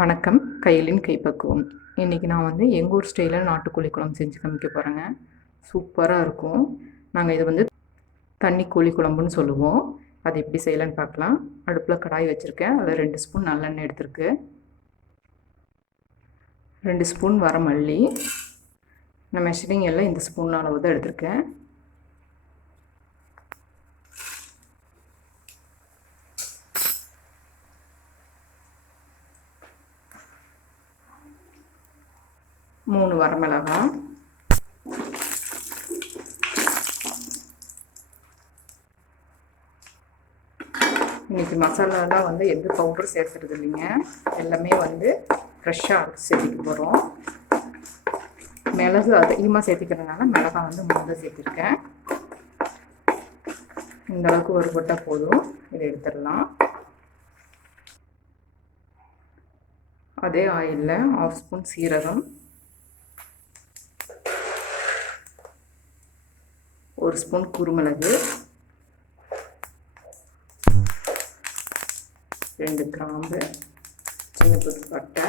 வணக்கம். கையலின் கைப்பக்குவம். இன்றைக்கி நான் வந்து எங்கள் ஊர் ஸ்டைலில் நாட்டுக்கோழி குழம்பு செஞ்சு காமிக்க போகிறேங்க. சூப்பராக இருக்கும். நாங்கள் இதை வந்து தண்ணி கோழி குழம்புன்னு சொல்லுவோம். அது எப்படி செய்யலான்னு பார்க்கலாம். அடுப்பில் கடாய் வச்சுருக்கேன். அதில் 2 ஸ்பூன் நல்லெண்ணெய் எடுத்துருக்கு, 2 ஸ்பூன் வரமல்லி. நான் மெஷரிங் எல்லாம் இந்த ஸ்பூன் அளவு தான் எடுத்திருக்கேன். மூணு வரமிளகாய், இன்றைக்கி மசாலாலாம் வந்து எந்த பவுடர் சேர்த்துறது இல்லைங்க. எல்லாமே வந்து ஃப்ரெஷ்ஷாக அரைச்சி சேர்த்திக்க போகிறோம். மிளகு அதிகமாக சேர்த்திக்கிறதுனால மிளகாய் வந்து 3 தான் சேர்த்திருக்கேன். இந்த அளவுக்கு ஒரு போட்டால் போதும். இதை எடுத்துடலாம். அதே ஆயிலில் 1/2 ஸ்பூன் சீரகம், 1 ஸ்பூன் குருமிளகு, 2 கிராம்பு, சின்ன துண்டு பட்டை,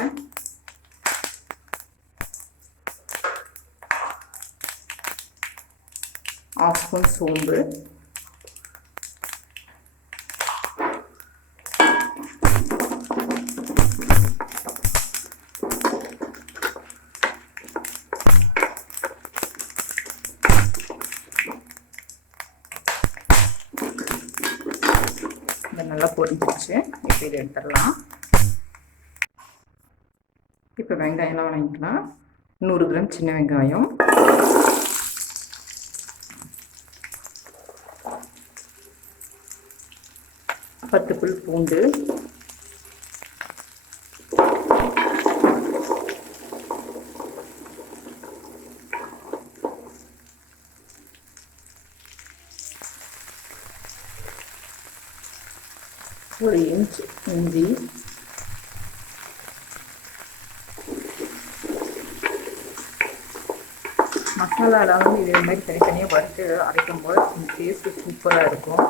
1/2 ஸ்பூன் சோம்பு, நல்லா பொரிஞ்சிருச்சு. இப்போ இதை எடுத்துடலாம். இப்போ வெங்காயம்லாம் வாங்கிக்கலாம். 100 கிராம் சின்ன வெங்காயம், 10 பல் பூண்டு, 1 இன்ச் இஞ்சி, மசாலாலாம் வந்து இதே மாதிரி தனித்தனியாக வறுத்து அரைக்கும்போது இந்த டேஸ்ட்டு சூப்பராக இருக்கும்.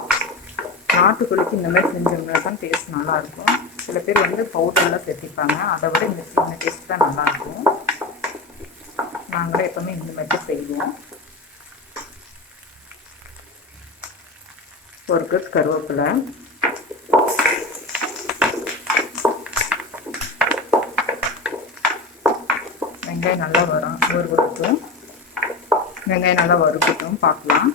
நாட்டுக்கோழிக்கு இந்த மாதிரி செஞ்சோம்னா தான் டேஸ்ட் நல்லாயிருக்கும். சில பேர் வந்து பவுடர்லாம் சேர்த்திப்பாங்க. அதை விட இந்த சின்ன டேஸ்ட் தான் நல்லாயிருக்கும். நாங்களே எப்போவுமே இந்த மாதிரி செய்வோம். 1 கப் கருவேப்பிலை, வெங்காயம் நல்லா வறுக்கட்டும். வெங்காயம் நல்லா வறுக்கட்டும், பார்க்கலாம்.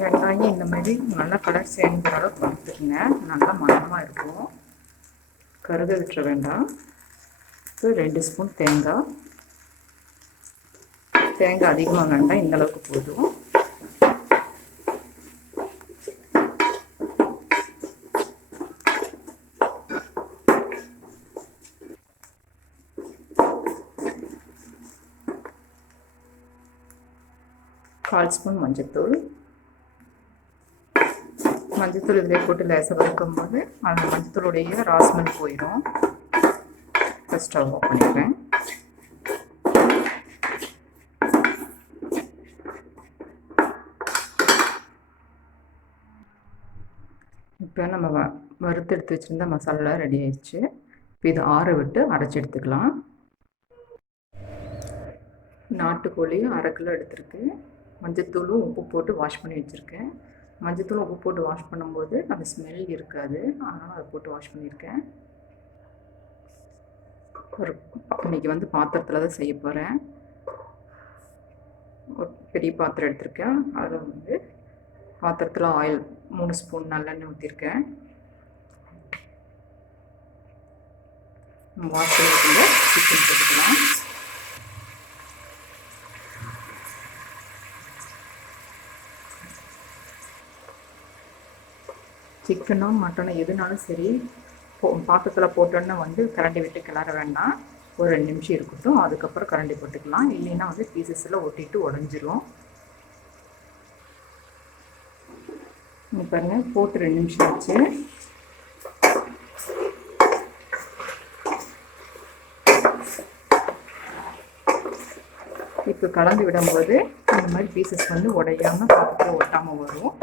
வெங்காயம் இந்த மாதிரி நல்லா கலர் சேர்ந்த அளவுக்கு வறுத்துக்குங்க. நல்லா மணமாக இருக்கும். கருக விட்டுற வேண்டாம். இப்போ 2 ஸ்பூன் தேங்காய் அதிகமாக வேண்டாம், இந்த அளவுக்கு போதும். கால் ஸ்பூன் மஞ்சத்தூள் இதிலே போட்டு லேசாக வறுக்கும்போது அந்த மஞ்சத்தூளுடைய ராஸ்மெல் போயிடும். ஸ்டவ் ஆஃப் பண்ணிக்கிறேன். இப்போ நம்ம வறுத்து எடுத்து வச்சுருந்த மசாலா ரெடி ஆயிடுச்சு. இப்போ இதை ஆற விட்டு அரைச்சி எடுத்துக்கலாம். நாட்டுக்கோழி 1/2 கிலோ எடுத்துருக்கு. மஞ்சத்தூளும் உப்பு போட்டு வாஷ் பண்ணி வச்சுருக்கேன். மஞ்சத்தூளும் உப்பு போட்டு வாஷ் பண்ணும்போது அந்த ஸ்மெல் இருக்காது, அதனால் அதை போட்டு வாஷ் பண்ணியிருக்கேன். இன்றைக்கி வந்து பாத்திரத்தில் தான் செய்ய போகிறேன். ஒரு பெரிய பாத்திரம் எடுத்திருக்கேன். அதில் வந்து பாத்திரத்தில் ஆயில் 3 ஸ்பூன் நல்லெண்ணெய் ஊற்றிருக்கேன். வாஷ் பண்ணி சிக்கன் போட்டுக்கலாம். சிக்கனோ மட்டனோ எதுனாலும் சரி, பாத்திரத்தில் போட்டோன்னா வந்து கரண்டி விட்டு கிளற வேண்டாம். ஒரு 2 நிமிஷம் இருக்கட்டும், அதுக்கப்புறம் கரண்டி போட்டுக்கலாம். இல்லைன்னா வந்து பீசஸில் ஒட்டிட்டு உடஞ்சிரும். பாருங்க, போட்டு 2 நிமிஷம் ஆச்சு. இப்போ கலந்து விடும்போது இந்த மாதிரி பீசஸ் வந்து உடையாமல் பாத்திரத்தில் ஒட்டாமல் வரும்.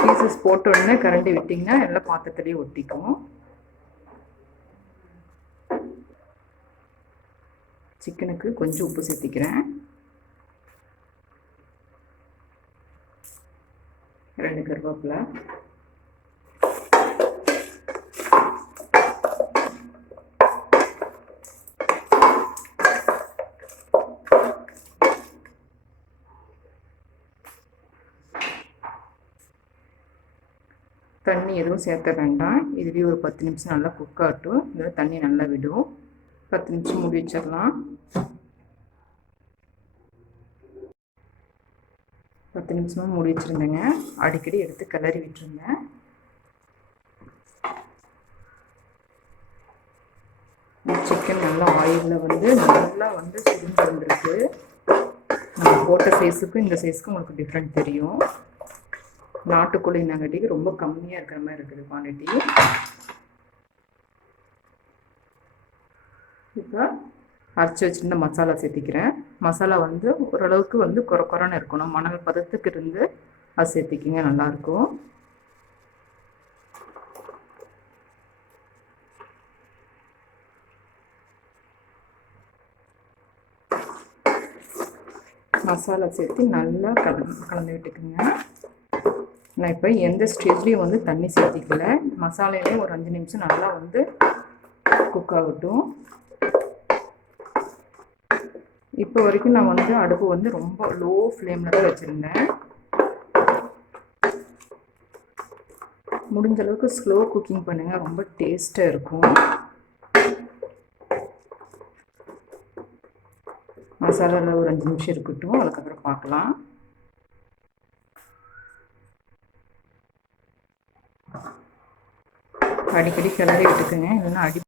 பீசஸ் போட்ட உடனே கரண்டி விட்டிங்கன்னா எல்லாம் பாத்திரத்துலேயே ஒட்டிக்கும். சிக்கனுக்கு கொஞ்சம் உப்பு சேர்த்திக்கிறேன். 2 கருவேப்பிலை, தண்ணி எதுவும் சேர்த்த வேண்டாம். இதுலேயே ஒரு 10 நிமிஷம் நல்லா குக் ஆகட்டும். இதில் தண்ணி நல்லா விடும். 10 நிமிஷம் மூடி வச்சிடலாம். 10 நிமிஷமாக மூடி வச்சுருந்தேங்க. அடிக்கடி எடுத்து கிளறி விட்டுருந்தேன். சிக்கன் நல்லா ஆயிலில் வந்து நல்லா வந்து சுருண்டு வந்துருக்கு. நம்ம போட்ட சைஸுக்கும் இந்த சைஸுக்கும் உங்களுக்கு டிஃப்ரெண்ட் தெரியும். நாட்டுக்கோழி நகட்டிக்கு ரொம்ப கம்மியாக இருக்கிற மாதிரி இருக்குது குவான்டிட்டி. இப்போ அரைச்சி வச்சுருந்த மசாலா சேர்த்திக்கிறேன். மசாலா வந்து ஓரளவுக்கு வந்து குறைன்னு இருக்கணும். மணல் பதத்துக்கு இருந்து அது சேர்த்திக்கிங்க, நல்லாயிருக்கும். மசாலா சேர்த்து நல்லா கலந்து விட்டுக்குங்க. நான் இப்போ எந்த ஸ்டேஜ்லேயும் வந்து தண்ணி சேர்த்திக்கல. மசாலையிலே ஒரு 5 நிமிஷம் நல்லா வந்து குக் ஆகட்டும். இப்போ வரைக்கும் நான் வந்து அடுப்பு வந்து ரொம்ப லோ ஃப்ளேமில் தான் வச்சுருந்தேன். முடிஞ்ச அளவுக்கு ஸ்லோ குக்கிங் பண்ணுங்கள், ரொம்ப டேஸ்ட்டாக இருக்கும். மசாலாவில் ஒரு 5 நிமிஷம் இருக்கட்டும், அதுக்கப்புறம் பார்க்கலாம். அடிக்கடி கிளறி விட்டுக்குங்க, இல்லைன்னா 5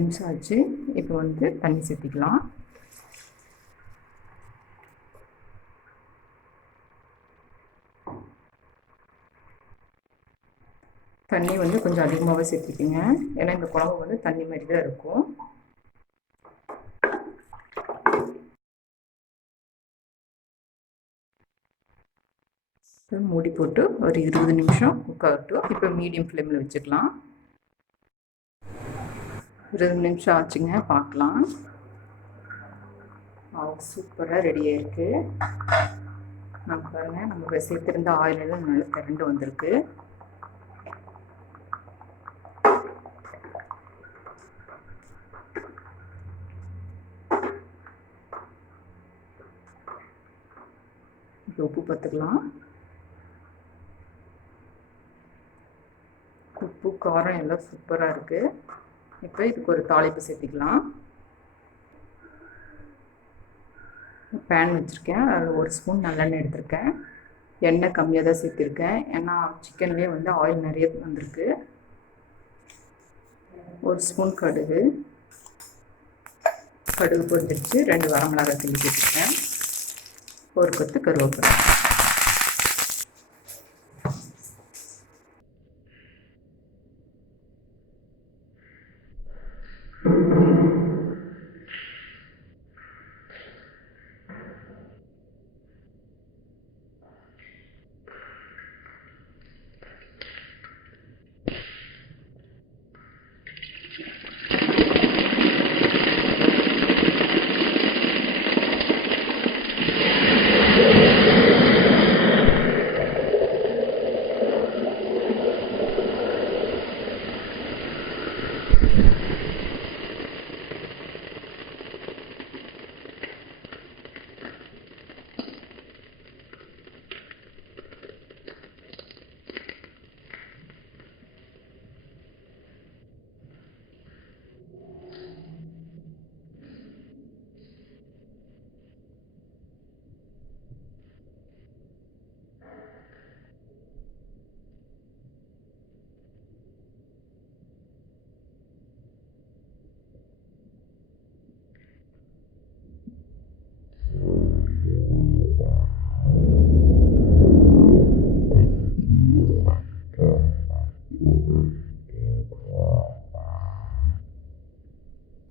நிமிஷம் ஆச்சு. இப்போ வந்து தண்ணி சேர்த்திக்கலாம். தண்ணி வந்து கொஞ்சம் அதிகமாகவே சேர்த்திக்குங்க, ஏன்னா இந்த குழம்பு வந்து தண்ணி மாதிரி தான் இருக்கும். மூடி போட்டு ஒரு 20 நிமிஷம் குக் ஆகட்டும். இப்போ மீடியம் ஃப்ளேமில் வச்சுக்கலாம். 20 நிமிஷம் ஆச்சுங்க, பார்க்கலாம். சூப்பராக ரெடி ஆயிருக்கு. நம்ம பாருங்கள், நம்ம சேர்த்துருந்த ஆயிலெல்லாம் நல்லா திரண்டு வந்திருக்கு. இப்போ உப்பு பார்த்துக்கலாம். உப்பு காரம் எல்லாம் சூப்பராக இருக்குது. இப்போ இதுக்கு ஒரு தாளிப்பு சேர்த்திக்கலாம். பேன் வச்சுருக்கேன், அதில் 1 ஸ்பூன் நல்லெண்ணெய் எடுத்திருக்கேன். எண்ணெய் கம்மியாக தான் சேர்த்திருக்கேன், ஏன்னா சிக்கன்லேயே வந்து ஆயில் நிறைய வந்திருக்கு. 1 ஸ்பூன் கடுகு பொரிஞ்சிருச்சு. 2 வரமிளகாய் கிள்ளி சேர்த்துருக்கேன். 1 கொத்து கருவேப்பிலை.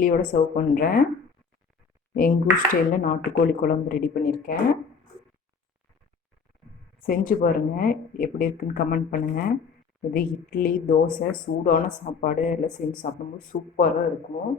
இட்லியோட சர்வ் பண்ணுறேன். எங்கள் ஊர் ஸ்டைலில் நாட்டுக்கோழி குழம்பு ரெடி பண்ணியிருக்கேன். செஞ்சு பாருங்கள், எப்படி இருக்குன்னு கமெண்ட் பண்ணுங்கள். இது இட்லி, தோசை, சூடான சாப்பாடு எல்லாம் செஞ்சு சாப்பிடும்போது சூப்பராக இருக்கும்.